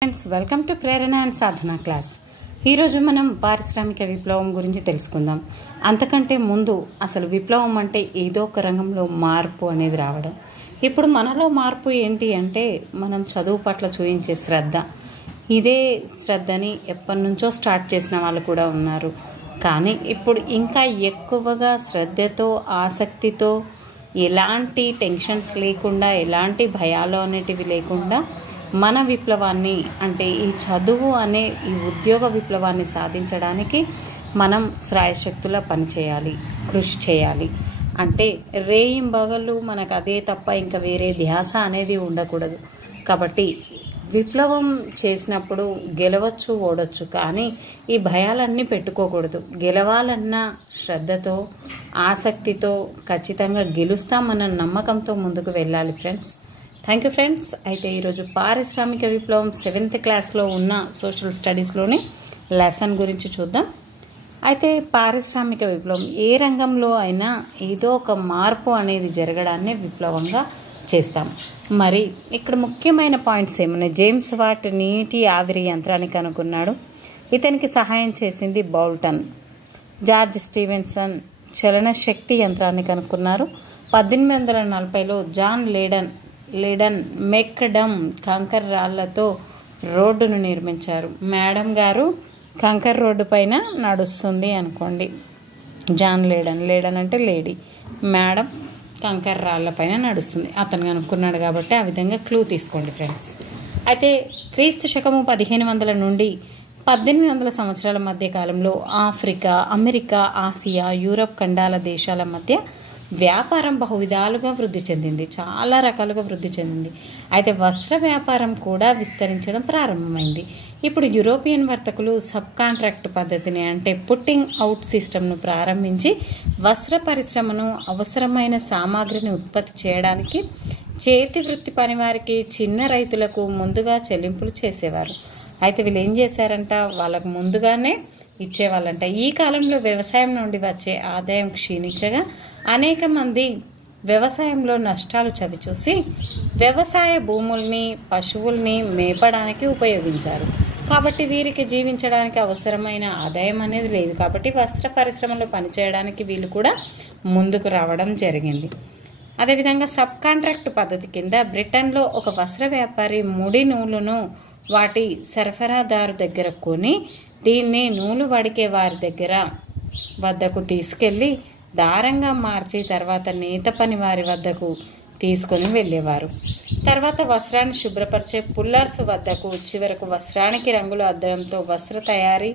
Friends, welcome to Prerana and Sadhana class. ఈరోజు మనం పారిశ్రామిక విప్లవం గురించి తెలుసుకుందాం. అంతకంటే ముందు అసలు విప్లవం అంటే ఏదో ఒక రంగంలో మార్పు అనేది రావడం. ఇప్పుడు మనలో మార్పు ఏంటి అంటే మనం చదువు పట్ల చూపించే శ్రద్ధ. ఇదే శ్రద్ధని ఎప్పటి నుంచో స్టార్ట్ చేసిన వాళ్ళు కూడా ఉన్నారు. కానీ ఇప్పుడు ఇంకా ఎక్కువగా శ్రద్ధతో, ఆసక్తితో, ఎలాంటి టెన్షన్స్ లేకుండా, ఎలాంటి భయాలు అనేటివి లేకుండా మన విప్లవాన్ని అంటే ఈ చదువు అనే ఈ ఉద్యోగ విప్లవాన్ని సాధించడానికి మనం శ్రాయశక్తులా పనిచేయాలి, కృషి చేయాలి. అంటే రేయింబగళ్ళు మనకు అదే తప్ప ఇంకా వేరే ధ్యాస అనేది ఉండకూడదు. కాబట్టి విప్లవం చేసినప్పుడు గెలవచ్చు, ఓడొచ్చు, కానీ ఈ భయాలన్నీ పెట్టుకోకూడదు. గెలవాలన్న శ్రద్ధతో, ఆసక్తితో ఖచ్చితంగా గెలుస్తామన్న నమ్మకంతో ముందుకు వెళ్ళాలి ఫ్రెండ్స్. Thank you friends. అయితే ఈరోజు పారిశ్రామిక విప్లవం 7th క్లాస్లో ఉన్న సోషల్ స్టడీస్లోని లెసన్ గురించి చూద్దాం. అయితే పారిశ్రామిక విప్లవం ఏ రంగంలో అయినా ఏదో ఒక మార్పు అనేది జరగడాన్ని విప్లవంగా చేస్తాం. మరి ఇక్కడ ముఖ్యమైన పాయింట్స్ ఏమున్నాయి? జేమ్స్ వాట్ నీటి ఆవిరి యంత్రాన్ని కనుగొన్నాడు. ఇతనికి సహాయం చేసింది బౌల్టన్. జార్జ్ స్టీవెన్సన్ చలన శక్తి యంత్రాన్ని కనుక్కున్నారు. 1840లో జాన్ లేడన్ మెక్డమ్ కంకర్ రాళ్లతో రోడ్డును నిర్మించారు. మేడం గారు కంకర్ రోడ్డు పైన నడుస్తుంది అనుకోండి. జాన్ లేడన్ అంటే లేడీ, మేడం కంకర్ రాళ్ల పైన నడుస్తుంది. అతను కనుక్కున్నాడు కాబట్టి ఆ విధంగా క్లూ తీసుకోండి ఫ్రెండ్స్. అయితే క్రీస్తు శకము 1500 నుండి 1800 సంవత్సరాల మధ్య కాలంలో ఆఫ్రికా, అమెరికా, ఆసియా, యూరప్ ఖండాల దేశాల మధ్య వ్యాపారం బహువిధాలుగా వృద్ధి చెందింది. చాలా రకాలుగా వృద్ధి చెందింది. అయితే వస్త్ర వ్యాపారం కూడా విస్తరించడం ప్రారంభమైంది. ఇప్పుడు యూరోపియన్ వర్తకులు సబ్ కాంట్రాక్ట్ పద్ధతిని అంటే పుట్టింగ్ అవుట్ సిస్టమ్ను ప్రారంభించి వస్త్ర పరిశ్రమను, అవసరమైన సామాగ్రిని ఉత్పత్తి చేయడానికి చేతి వృత్తి పనివారికి, చిన్న రైతులకు ముందుగా చెల్లింపులు చేసేవారు. అయితే వీళ్ళు ఏం చేశారంట, వాళ్ళకు ముందుగానే ఇచ్చేవాళ్ళంట. ఈ కాలంలో వ్యవసాయం నుండి వచ్చే ఆదాయం క్షీణించగా అనేక మంది వ్యవసాయంలో నష్టాలు చవిచూసి వ్యవసాయ భూముల్ని, పశువుల్ని మేపడానికి ఉపయోగించారు. కాబట్టి వీరికి జీవించడానికి అవసరమైన ఆదాయం అనేది లేదు. కాబట్టి వస్త్ర పరిశ్రమలో పనిచేయడానికి వీళ్ళు కూడా ముందుకు రావడం జరిగింది. అదేవిధంగా సబ్ కాంట్రాక్ట్ పద్ధతి కింద బ్రిటన్లో ఒక వస్త్ర వ్యాపారి ముడి నూలును వాటి సరఫరాదారు దగ్గర కొని దీన్ని నూలు వడికే వారి వద్దకు తీసుకెళ్ళి దారంగా మార్చి తర్వాత నేత పని వారి వద్దకు తీసుకొని వెళ్ళేవారు. తర్వాత వస్త్రాన్ని శుభ్రపరిచే పుల్లర్స్ వద్దకు, చివరకు వస్త్రానికి రంగులు అద్దడంతో వస్త్ర తయారీ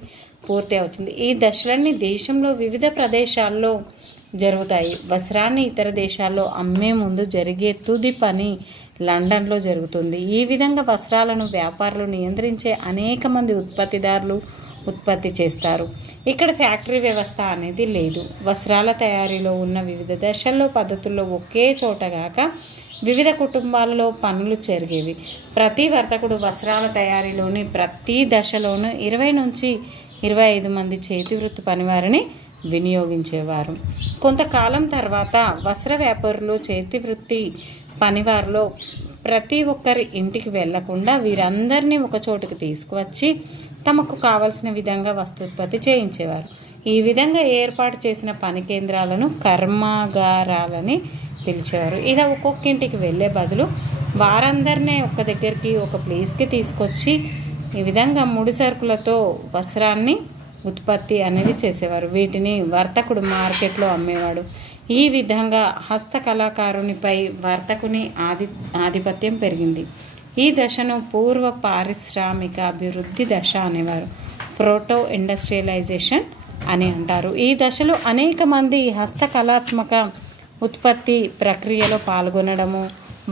పూర్తి అవుతుంది. ఈ దశలన్నీ దేశంలో వివిధ ప్రదేశాల్లో జరుగుతాయి. వస్త్రాన్ని ఇతర దేశాల్లో అమ్మే ముందు జరిగే తుది పని లండన్లో జరుగుతుంది. ఈ విధంగా వస్త్రాలను వ్యాపారులు నియంత్రించే అనేక మంది ఉత్పత్తిదారులు ఉత్పత్తి చేస్తారు. ఇక్కడ ఫ్యాక్టరీ వ్యవస్థ అనేది లేదు. వస్త్రాల తయారీలో ఉన్న వివిధ దశల్లో, పద్ధతుల్లో ఒకే చోటగాక వివిధ కుటుంబాలలో పనులు జరిగేవి. ప్రతి వర్తకుడు వస్త్రాల తయారీలోని ప్రతి దశలోనూ 20 నుంచి 25 మంది చేతి వృత్తి పనివారిని వినియోగించేవారు. కొంతకాలం తర్వాత వస్త్ర వ్యాపారులు చేతి వృత్తి పనివారిలో ప్రతి ఒక్కరి ఇంటికి వెళ్లకుండా వీరందరినీ ఒక చోటుకు తీసుకువచ్చి తమకు కావలసిన విధంగా వస్తోత్పత్తి చేయించేవారు. ఈ విధంగా ఏర్పాటు చేసిన పని కేంద్రాలను కర్మాగారాలని పిలిచేవారు. ఇలా ఒక్కొక్క ఇంటికి వెళ్ళే బదులు వారందరినీ ఒక్క దగ్గరికి, ఒక ప్లేస్కి తీసుకొచ్చి ఈ విధంగా ముడి సరుకులతో వస్త్రాన్ని ఉత్పత్తి అనేది చేసేవారు. వీటిని వర్తకుడు మార్కెట్లో అమ్మేవాడు. ఈ విధంగా హస్తకళాకారునిపై వర్తకుని ఆధిపత్యం పెరిగింది. ఈ దశను పూర్వ పారిశ్రామిక అభివృద్ధి దశ అనేవారు. ప్రోటో ఇండస్ట్రియలైజేషన్ అని అంటారు. ఈ దశలో అనేక మంది హస్తకళాత్మక ఉత్పత్తి ప్రక్రియలో పాల్గొనడము,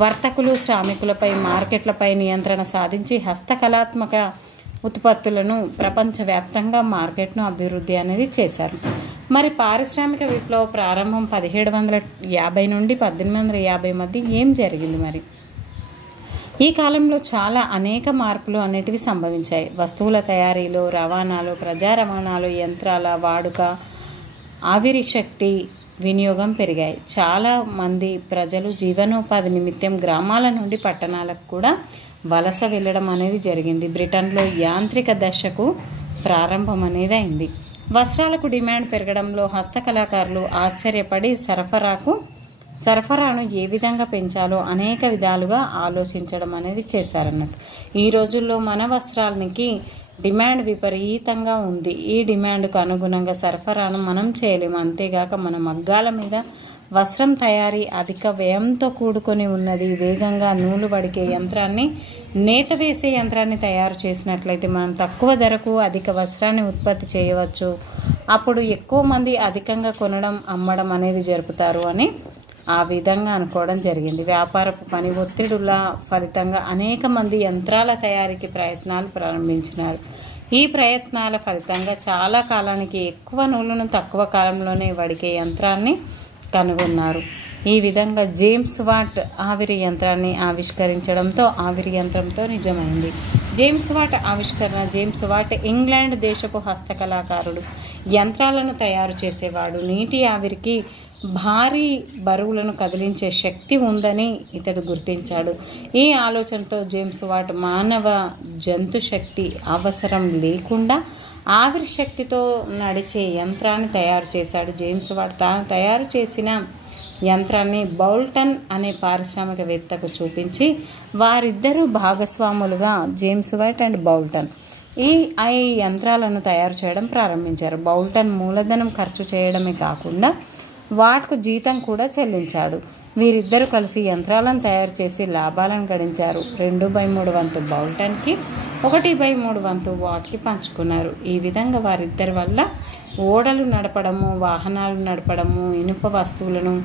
వర్తకులు శ్రామికులపై మార్కెట్లపై నియంత్రణ సాధించి హస్తకళాత్మక ఉత్పత్తులను ప్రపంచవ్యాప్తంగా మార్కెట్ను అభివృద్ధి అనేది చేశారు. మరి పారిశ్రామిక విప్లవ ప్రారంభం 1750 నుండి 1850 మధ్య ఏం జరిగింది? మరి ఈ కాలంలో చాలా అనేక మార్పులు అనేటివి సంభవించాయి. వస్తువుల తయారీలో, రవాణాలో, ప్రజా రవాణాలో, యంత్రాల వాడుక, ఆవిరి శక్తి వినియోగం పెరిగాయి. చాలా మంది ప్రజలు జీవనోపాధి నిమిత్తం గ్రామాల నుండి పట్టణాలకు కూడా వలస వెళ్ళడం అనేది జరిగింది. బ్రిటన్లో యాంత్రిక దశకు ప్రారంభం అనేది అయింది. వస్త్రాలకు డిమాండ్ పెరగడంలో హస్తకళాకారులు ఆశ్చర్యపడి సరఫరాను ఏ విధంగా పెంచాలో అనేక విధాలుగా ఆలోచించడం అనేది చేశారన్నట్టు. ఈ రోజుల్లో మన వస్త్రానికి డిమాండ్ విపరీతంగా ఉంది. ఈ డిమాండ్కు అనుగుణంగా సరఫరాను మనం చేయలేము. అంతేగాక మన మగ్గాల మీద వస్త్రం తయారీ అధిక వ్యయంతో కూడుకొని ఉన్నది. వేగంగా నూలు వడికే యంత్రాన్ని, నేత వేసే యంత్రాన్ని తయారు చేసినట్లయితే మనం తక్కువ ధరకు అధిక వస్త్రాన్ని ఉత్పత్తి చేయవచ్చు. అప్పుడు ఎక్కువ మంది అధికంగా కొనడం, అమ్మడం అనేది జరుపుతారు అని ఆ విధంగా అనుకోవడం జరిగింది. వ్యాపారపు పని ఒత్తిడుల ఫలితంగా అనేక మంది యంత్రాల తయారీకి ప్రయత్నాలు ప్రారంభించినారు. ఈ ప్రయత్నాల ఫలితంగా చాలా కాలానికి ఎక్కువ నూలును తక్కువ కాలంలోనే వడికే యంత్రాన్ని కనుగొన్నారు. ఈ విధంగా జేమ్స్ వాట్ ఆవిరి యంత్రాన్ని ఆవిష్కరించడంతో ఆవిరి యంత్రంతో నిజమైంది. జేమ్స్ వాట్ ఇంగ్లాండ్ దేశపు హస్తకళాకారుడు. యంత్రాలను తయారు చేసేవాడు. నీటి ఆవిరికి భారీ బరువులను కదిలించే శక్తి ఉందని ఇతడు గుర్తించాడు. ఈ ఆలోచనతో జేమ్స్ వాట్ మానవ జంతు శక్తి అవసరం లేకుండా ఆవిరి శక్తితో నడిచే యంత్రాన్ని తయారు చేశాడు. జేమ్స్ వాట్ తాను తయారు చేసిన యంత్రాన్ని బౌల్టన్ అనే పారిశ్రామికవేత్తకు చూపించి వారిద్దరూ భాగస్వాములుగా జేమ్స్ వాట్ అండ్ బౌల్టన్ ఈ యంత్రాలను తయారు చేయడం ప్రారంభించారు. బౌల్టన్ మూలధనం ఖర్చు చేయడమే కాకుండా వాట్కు జీతం కూడా చెల్లించాడు. వీరిద్దరూ కలిసి యంత్రాలను తయారు చేసి లాభాలను గడించారు. 2/3 వంతు బౌల్టన్కి, 1/3 వంతు వాట్కి పంచుకున్నారు. ఈ విధంగా వారిద్దరి వల్ల ఓడలు నడపడము, వాహనాలు నడపడము, ఇనుప వస్తువులను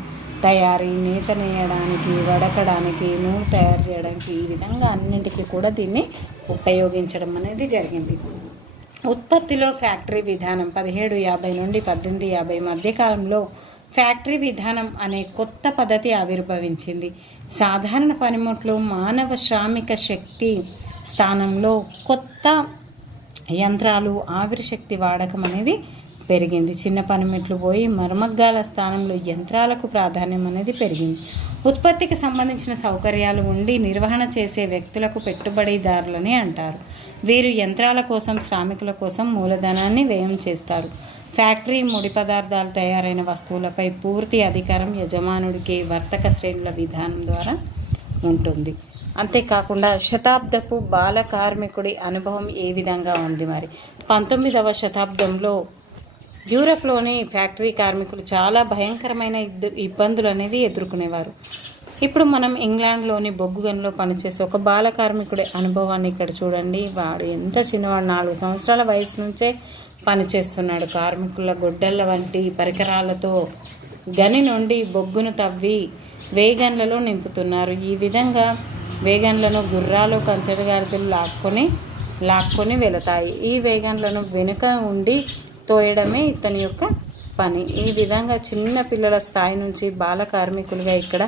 తయారీ, నేత నేయడానికి, వడకడానికి, నూనె తయారు చేయడానికి, ఈ విధంగా అన్నింటికీ కూడా దీన్ని ఉపయోగించడం అనేది జరిగింది. ఉత్పత్తిలో ఫ్యాక్టరీ విధానం 1750 నుండి 1850 మధ్యకాలంలో ఫ్యాక్టరీ విధానం అనే కొత్త పద్ధతి ఆవిర్భవించింది. సాధారణ పనిముట్లు మానవ శ్రామిక శక్తి స్థానంలో కొత్త యంత్రాలు, ఆవిరి శక్తి వాడకం అనేది పెరిగింది. చిన్న పనిముట్లు పోయి మరమగ్గాల స్థానంలో యంత్రాలకు ప్రాధాన్యం అనేది పెరిగింది. ఉత్పత్తికి సంబంధించిన సౌకర్యాలు ఉండి నిర్వహణ చేసే వ్యక్తులకు పెట్టుబడిదారులని అంటారు. వీరు యంత్రాల కోసం, శ్రామికుల కోసం మూలధనాన్ని వ్యయం చేస్తారు. ఫ్యాక్టరీ ముడి పదార్థాలు తయారైన వస్తువులపై పూర్తి అధికారం యజమానుడికి వర్తక శ్రేణుల విధానం ద్వారా ఉంటుంది. అంతేకాకుండా శతాబ్దపు బాల కార్మికుడి అనుభవం ఏ విధంగా ఉంది? మరి 19వ శతాబ్దంలో యూరప్లోని ఫ్యాక్టరీ కార్మికులు చాలా భయంకరమైన ఇబ్బందులు అనేది ఎదుర్కొనేవారు. ఇప్పుడు మనం ఇంగ్లాండ్లోని బొగ్గు గనిలో పనిచేసే ఒక బాల కార్మికుడి అనుభవాన్ని ఇక్కడ చూడండి. వాడు ఎంత చిన్నవాడు, 4 సంవత్సరాల వయసు నుంచే పనిచేస్తున్నాడు. కార్మికుల గొడ్డళ్ళ వంటి పరికరాలతో గని నుండి బొగ్గును తవ్వి వేగన్లలో నింపుతున్నారు. ఈ విధంగా వేగన్లను గుర్రాలు, కంచెడగాడిదలు లాక్కొని వెళతాయి. ఈ వేగన్లను వెనుక ఉండి తోయడమే ఇతని యొక్క పని. ఈ విధంగా చిన్న పిల్లల స్థాయి నుంచి బాల కార్మికులుగా ఇక్కడ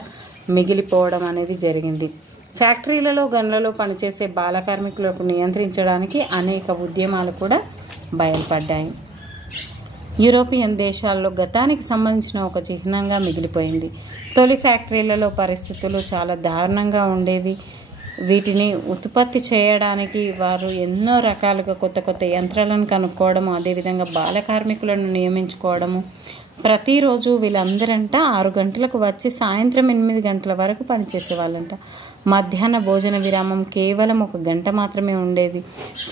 మిగిలిపోవడం అనేది జరిగింది. ఫ్యాక్టరీలలో, గనులలో పనిచేసే బాల కార్మికులకు నియంత్రించడానికి అనేక ఉద్యమాలు కూడా బయలుపడ్డాయి. యూరోపియన్ దేశాల్లో గతానికి సంబంధించిన ఒక చిహ్నంగా మిగిలిపోయింది. తొలి ఫ్యాక్టరీలలో పరిస్థితులు చాలా దారుణంగా ఉండేవి. వీటిని ఉత్పత్తి చేయడానికి వారు ఎన్నో రకాలుగా కొత్త యంత్రాలను కనుక్కోవడము, అదేవిధంగా బాల కార్మికులను నియమించుకోవడము. ప్రతిరోజు వీళ్ళందరంట 6 గంటలకు వచ్చి సాయంత్రం 8 గంటల వరకు పనిచేసేవాళ్ళంట. మధ్యాహ్న భోజన విరామం కేవలం 1 గంట మాత్రమే ఉండేది.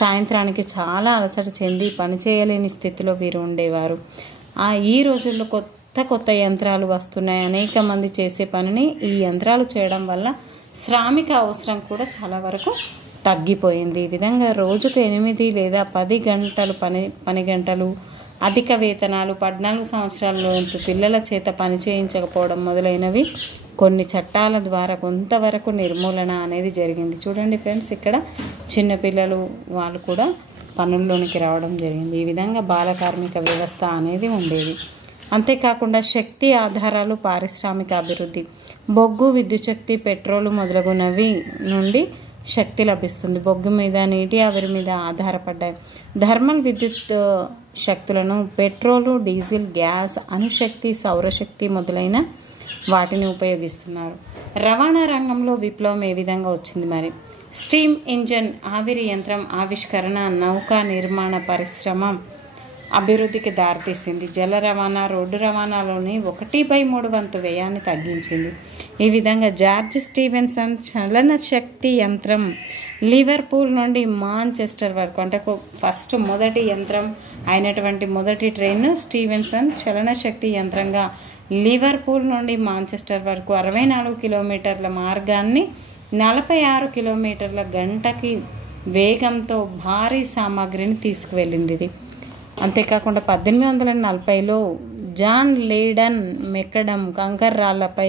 సాయంత్రానికి చాలా అలసట చెంది పనిచేయలేని స్థితిలో వీరు ఉండేవారు. ఈ రోజుల్లో కొత్త యంత్రాలు వస్తున్నాయి. అనేక మంది చేసే పనిని ఈ యంత్రాలు చేయడం వల్ల శ్రామిక అవసరం కూడా చాలా వరకు తగ్గిపోయింది. ఈ విధంగా రోజుకు 8 లేదా 10 గంటలు పని గంటలు, అధిక వేతనాలు, 14 సంవత్సరాలలోపు పిల్లల చేత పని చేయించకపోవడం మొదలైనవి కొన్ని చట్టాల ద్వారా కొంతవరకు నిర్మూలన అనేది జరిగింది. చూడండి ఫ్రెండ్స్, ఇక్కడ చిన్నపిల్లలు వాళ్ళు కూడా పనుల్లోనికి రావడం జరిగింది. ఈ విధంగా బాల కార్మిక వ్యవస్థ అనేది ఉండేది. అంతేకాకుండా శక్తి ఆధారాలు, పారిశ్రామిక అభివృద్ధి, బొగ్గు, విద్యుత్ శక్తి, పెట్రోలు మొదలగునవి నుండి శక్తి లభిస్తుంది. బొగ్గు మీద, నీటి ఆవిరి మీద ఆధారపడ్డాయి. థర్మల్ విద్యుత్ శక్తులను పెట్రోలు, డీజిల్, గ్యాస్, అణుశక్తి, సౌరశక్తి మొదలైన వాటిని ఉపయోగిస్తున్నారు. రవాణా రంగంలో విప్లవం ఏ విధంగా వచ్చింది? మరి స్టీమ్ ఇంజన్ ఆవిరి యంత్రం ఆవిష్కరణ నౌకా నిర్మాణ పరిశ్రమ అభివృద్ధికి దారితీసింది. జల రవాణా, రోడ్డు రవాణాలోని 1/3 వంతు వ్యయాన్ని తగ్గించింది. ఈ విధంగా జార్జ్ స్టీవెన్సన్ చలన శక్తి యంత్రం లివర్పూల్ నుండి మాంచెస్టర్ వరకు, అంటే ఫస్ట్ మొదటి యంత్రం అయినటువంటి మొదటి ట్రైన్ స్టీవెన్సన్ చలన శక్తి యంత్రంగా లివర్పూల్ నుండి మాంచెస్టర్ వరకు 64 కిలోమీటర్ల మార్గాన్ని 46 కిలోమీటర్ల గంటకి వేగంతో భారీ సామాగ్రిని తీసుకువెళ్ళింది. ఇది అంతేకాకుండా 1840లో జాన్ లేడన్ మెక్కడం కంకర్ రాళ్లపై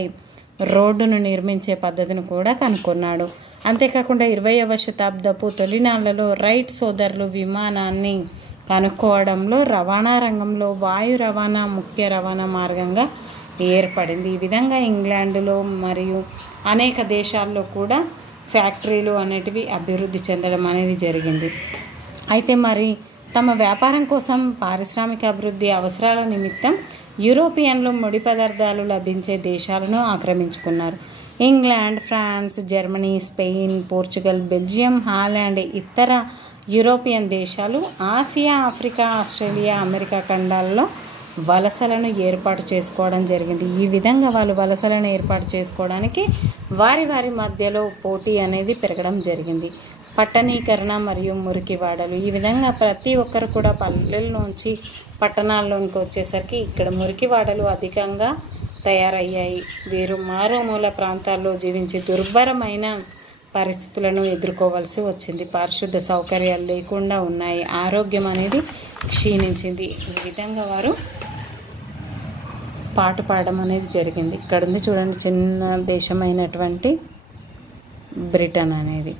రోడ్డును నిర్మించే పద్ధతిని కూడా కనుగొన్నాడు. అంతేకాకుండా 20వ శతాబ్దపు తొలినాళ్లలో రైట్ సోదరులు విమానాన్ని కనుక్కోవడంలో రవాణా రంగంలో వాయు రవాణా ముఖ్య రవాణా మార్గంగా ఏర్పడింది. ఈ విధంగా ఇంగ్లాండ్లో మరియు అనేక దేశాల్లో కూడా ఫ్యాక్టరీలు అనేటివి అభివృద్ధి చెందడం అనేది జరిగింది. అయితే మరి తమ వ్యాపారం కోసం పారిశ్రామిక అభివృద్ధి అవసరాల నిమిత్తం యూరోపియన్లు ముడి పదార్థాలు లభించే దేశాలను ఆక్రమించుకున్నారు. England, France, Germany, Spain, Portugal, Belgium, Holland ఇతర యూరోపియన్ దేశాలు ఆసియా, ఆఫ్రికా, ఆస్ట్రేలియా, అమెరికా ఖండాల్లో వలసలను ఏర్పాటు చేసుకోవడం జరిగింది. ఈ విధంగా వాళ్ళు వలసలను ఏర్పాటు చేసుకోవడానికి వారి మధ్యలో పోటీ అనేది పెరగడం జరిగింది. పట్టణీకరణ మరియు మురికివాడలు, ఈ విధంగా ప్రతి ఒక్కరు కూడా పల్లెల నుంచి పట్టణాల్లోనికి వచ్చేసరికి ఇక్కడ మురికివాడలు అధికంగా తయారయ్యాయి. వీరు మారుమూల ప్రాంతాల్లో జీవించి దుర్భరమైన పరిస్థితులను ఎదుర్కోవాల్సి వచ్చింది. పారిశుద్ధ సౌకర్యాలు లేకుండా ఉన్నాయి. ఆరోగ్యం అనేది క్షీణించింది. ఈ విధంగా వారు పాటు పాడడం అనేది జరిగింది. ఇక్కడ ఉంది చూడండి, చిన్న దేశమైనటువంటి బ్రిటన్ అనేది.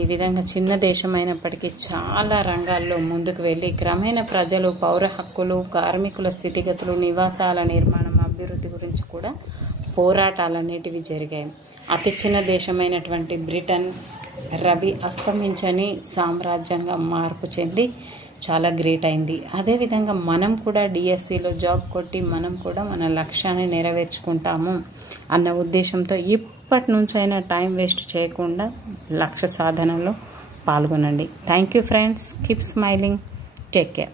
ఈ విధంగా చిన్న దేశమైనప్పటికీ చాలా రంగాల్లో ముందుకు వెళ్ళి క్రమేణా ప్రజలు పౌర హక్కులు, కార్మికుల స్థితిగతులు, నివాసాల నిర్మాణం, అభివృద్ధి గురించి కూడా పోరాటాలు అనేటివి జరిగాయి. అతి చిన్న దేశమైనటువంటి బ్రిటన్ రవి అస్తమించని సామ్రాజ్యంగా మార్పు చెంది చాలా గ్రేట్ అయింది. అదేవిధంగా మనం కూడా డిఎస్సిలో జాబ్ కొట్టి మనం కూడా మన లక్ష్యాన్ని నెరవేర్చుకుంటాము అన్న ఉద్దేశంతో ఇప్పటి నుంచైనా టైం వేస్ట్ చేయకుండా లక్ష్య సాధనలో పాల్గొనండి. Thank you friends. Keep smiling. Take care.